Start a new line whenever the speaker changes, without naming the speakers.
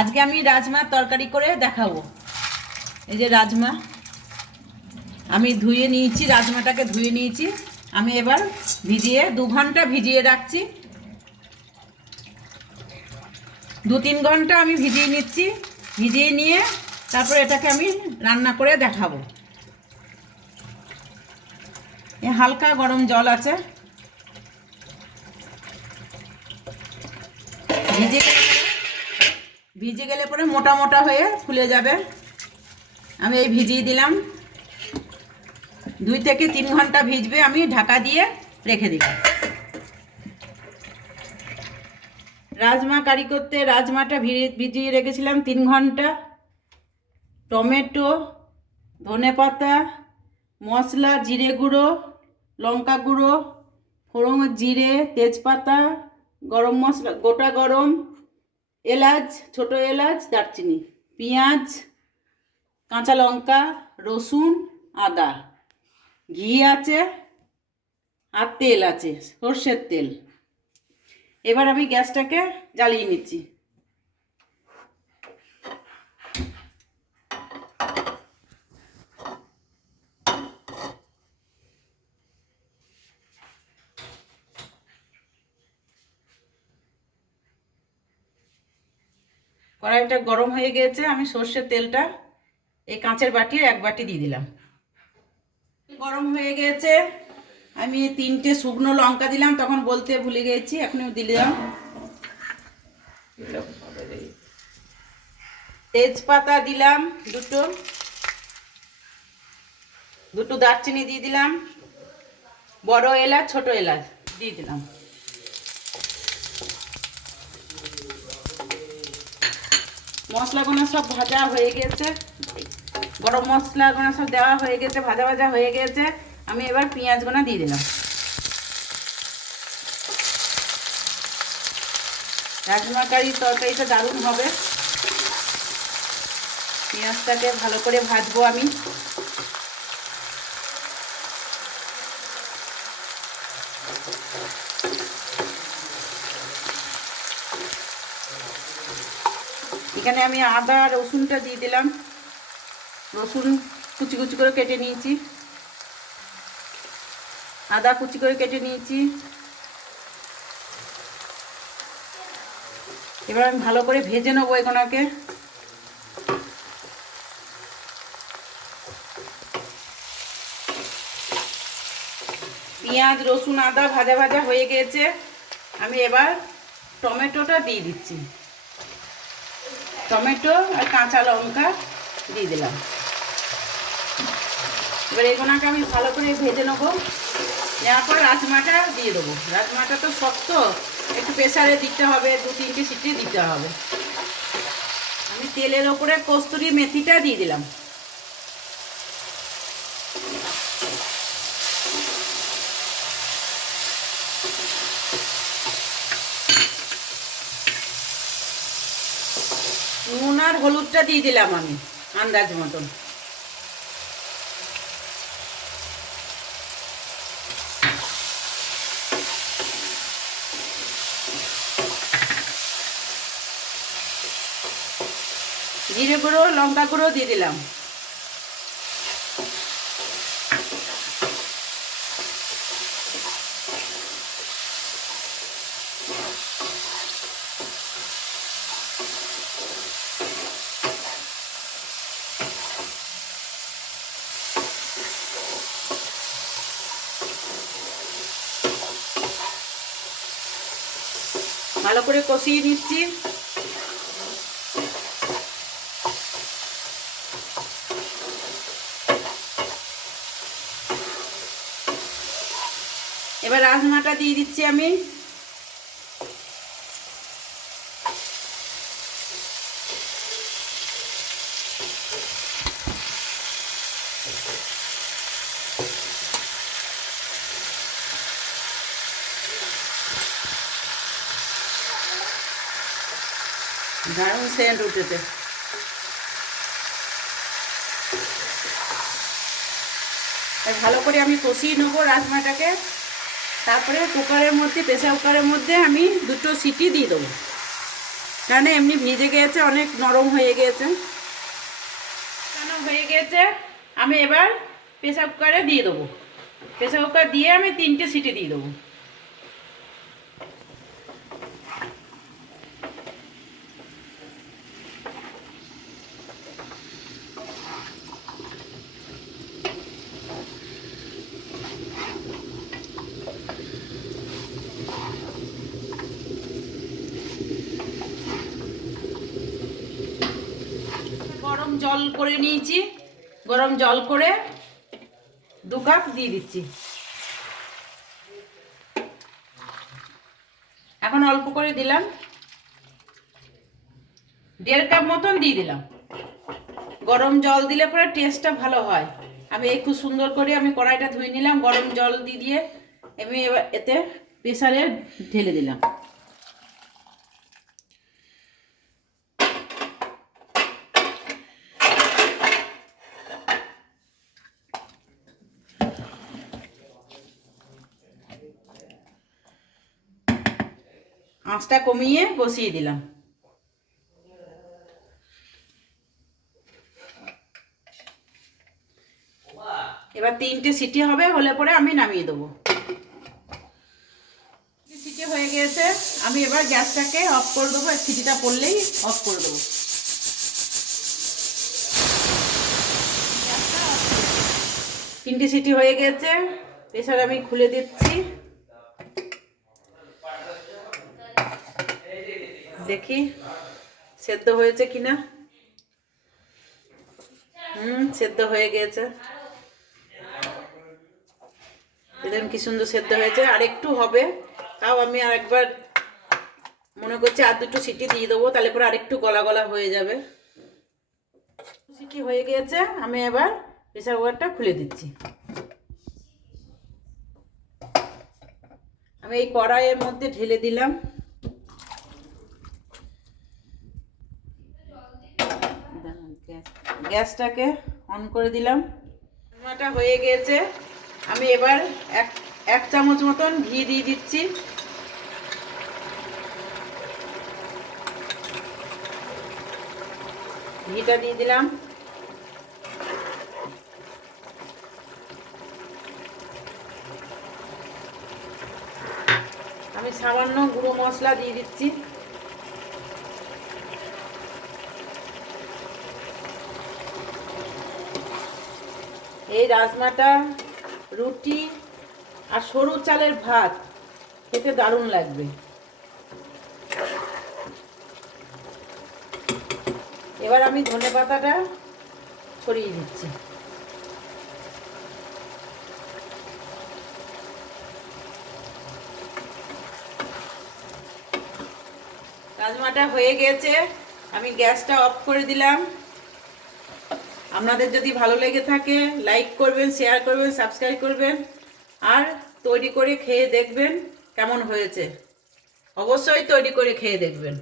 আজকে আমি রাজমার তরকারি করে দেখাবো। এই যে রাজমা। আমি ধুয়ে নিয়েছি, রাজমাটাকে ধুয়ে নিয়েছি। আমি এবার ভিজিয়ে, দু ঘণ্টা ভিজিয়ে রাখছি। দু তিন ঘণ্টা আমি ভিজিয়ে নিচ্ছি। ভিজিয়ে নিয়ে তারপর এটাকে আমি রান্না করে দেখাবো। এ হালকা গরম জল আছে। ভিজে গেলে পরে ভিজে গেলে পরে মোটা মোটা হয়ে ফুলে যাবে। আমি এই ভিজিয়ে দিলাম। দুই থেকে তিন ঘণ্টা ভিজবে, আমি ঢাকা দিয়ে রেখে দিলাম। রাজমা কারি করতে রাজমাটা ভিজিয়ে রেখেছিলাম তিন ঘণ্টা। টমেটো, ধনে পাতা, মশলা, জিরে গুঁড়ো, লঙ্কা গুঁড়ো, ফোড়ন, জিরে, তেজপাতা, গরম মশলা, গোটা গরম। এলাচ, ছোট এলাচ, দারচিনি, পেঁয়াজ, কাঁচা লঙ্কা, রসুন, আদা। ঘি আছে আর তেল আছে, সর্ষের তেল। এবার আমি গ্যাসটাকে জ্বালিয়ে নিচ্ছি। কড়াইটা গরম হয়ে গিয়েছে আমি সর্ষের তেলটা এই কাঁচের বাটির এক বাটি দিয়ে দিলাম। গরম হয়ে গিয়েছে আমি তিনটে শুকনো লঙ্কা দিলাম, তখন বলতে ভুলে গেছি এখন দিলাম। তেজপাতা দিলাম দুটো দুটো দারচিনি দিয়ে দিলাম, বড় এলাচ, ছোট এলাচ দিয়ে দিলাম। মশলাগুলো সব ভাজা হয়ে গেছে। গরম মশলাগুলো সব দেওয়া হয়ে গেছে, ভাজা ভাজা হয়ে গেছে। আমি এবার পেঁয়াজগুলো দিয়ে দিলাম। রাজমা কারি তরকারিটা দারুণ হবে। পেঁয়াজটাকে ভালো করে ভাজবো আমি। এখানে আমি আদা রসুনটা দিয়ে দিলাম। রসুন কুচি কুচি করে কেটে নিয়েছি। আদা কুচি করে কেটে নিয়েছি। এবার আমি ভালো করে ভেজে নেব এগুলোকে। পেঁয়াজ, রসুন, আদা ভাজা ভাজা হয়ে গেছে। আমি এবার টমেটোটা দিয়ে দিচ্ছি। টমেটো আর কাঁচা লঙ্কা দিয়ে দিলাম। এবার এগুলোকে আমি ভালো করে ভেজে নেব। নেওয়ার পর রাজমাটা দিয়ে দেবো। রাজমাটা তো শক্ত, একটু প্রেশারে দিতে হবে, দু তিনটে সিটি দিতে হবে। আমি তেলের ওপরে কস্তুরি মেথিটা দিয়ে দিলাম। নুন আর হলুদটা দিয়ে দিলাম আমি আন্দাজ মতন। জিরে গুঁড়ো লঙ্কা গুঁড়ো দিয়ে দিলাম। ভালো করে কষিয়ে নিচ্ছি। এবার রাজমাটা দিয়ে দিচ্ছি আমি। দারুণ সেন্ট উঠেছে ভালো করে আমি কষিয়ে নেব রাজমাটাকে। তারপরে কুকারের মধ্যে, প্রেসার কুকারের মধ্যে আমি দুটো সিটি দিয়ে দেবো। কারণ এমনি ভিজে গিয়েছে অনেক নরম হয়ে গিয়েছে কেন হয়ে গিয়েছে আমি এবার প্রেসার কুকারে দিয়ে দেবো। প্রেসার কুকার দিয়ে আমি তিনটে সিটি দিয়ে দেবো গরম জল করে নিয়েছি, গরম জল করে দু কাপ দিয়ে দিচ্ছি। এখন অল্প করে দিলাম। দেড় কাপ মতন দিয়ে দিলাম। গরম জল দিলে পরে টেস্টটা ভালো হয়। আমি এই খুব সুন্দর করে আমি কড়াইটা ধুয়ে নিলাম, গরম জল দিয়ে দিয়ে আমি এবার এতে প্রেসারে ঢেলে দিলাম। আঁচটা কমিয়ে বসিয়ে দিলাম। এবার তিনটে সিটি হবে, হলে পরে আমি নামিয়ে দেবো। সিটি হয়ে গেছে আমি এবার গ্যাসটাকে অফ করে দেবো সিটিটা পড়লেই অফ করে দেবো। তিনটে সিটি হয়ে গেছে প্রেসার আমি খুলে দিচ্ছি। দেখি। সেদ্ধ হয়েছে কিনা? হুম, সেদ্ধ হয়ে গেছে। দেখুন কি সুন্দর সেদ্ধ হয়েছে। আর একটু হবে, তাও আমি আর একবার মনে করছি আর দুটো সিটি দিয়ে দেবো, তাহলে পরে আরেকটু গলা গলা হয়ে যাবে। সিটি হয়ে গিয়েছে আমি এবার প্রেসার কুকারটা খুলে দিচ্ছি। আমি এই কড়াইয়ের মধ্যে ঢেলে দিলাম। গ্যাসটাকে অন করে দিলাম। রান্নাটা হয়ে গেছে। আমি এবার এক এক চামচ মতন ঘি দিয়ে দিচ্ছি। ঘিটা দিয়ে দিলাম। আমি সামান্য গুঁড়ো মশলা দিয়ে দিচ্ছি। এই রাজমাটা, রুটি আর সরু চালের ভাত, খেতে দারুণ লাগবে। এবার আমি ধনে পাতাটা ছড়িয়ে দিচ্ছি। রাজমাটা হয়ে গেছে, আমি গ্যাসটা অফ করে দিলাম। আপনাদের যদি ভালো লেগে থাকে লাইক করবেন শেয়ার করবেন সাবস্ক্রাইব করবেন, আর তৈরি করে খেয়ে দেখবেন কেমন হয়েছে। অবশ্যই তৈরি করে খেয়ে দেখবেন।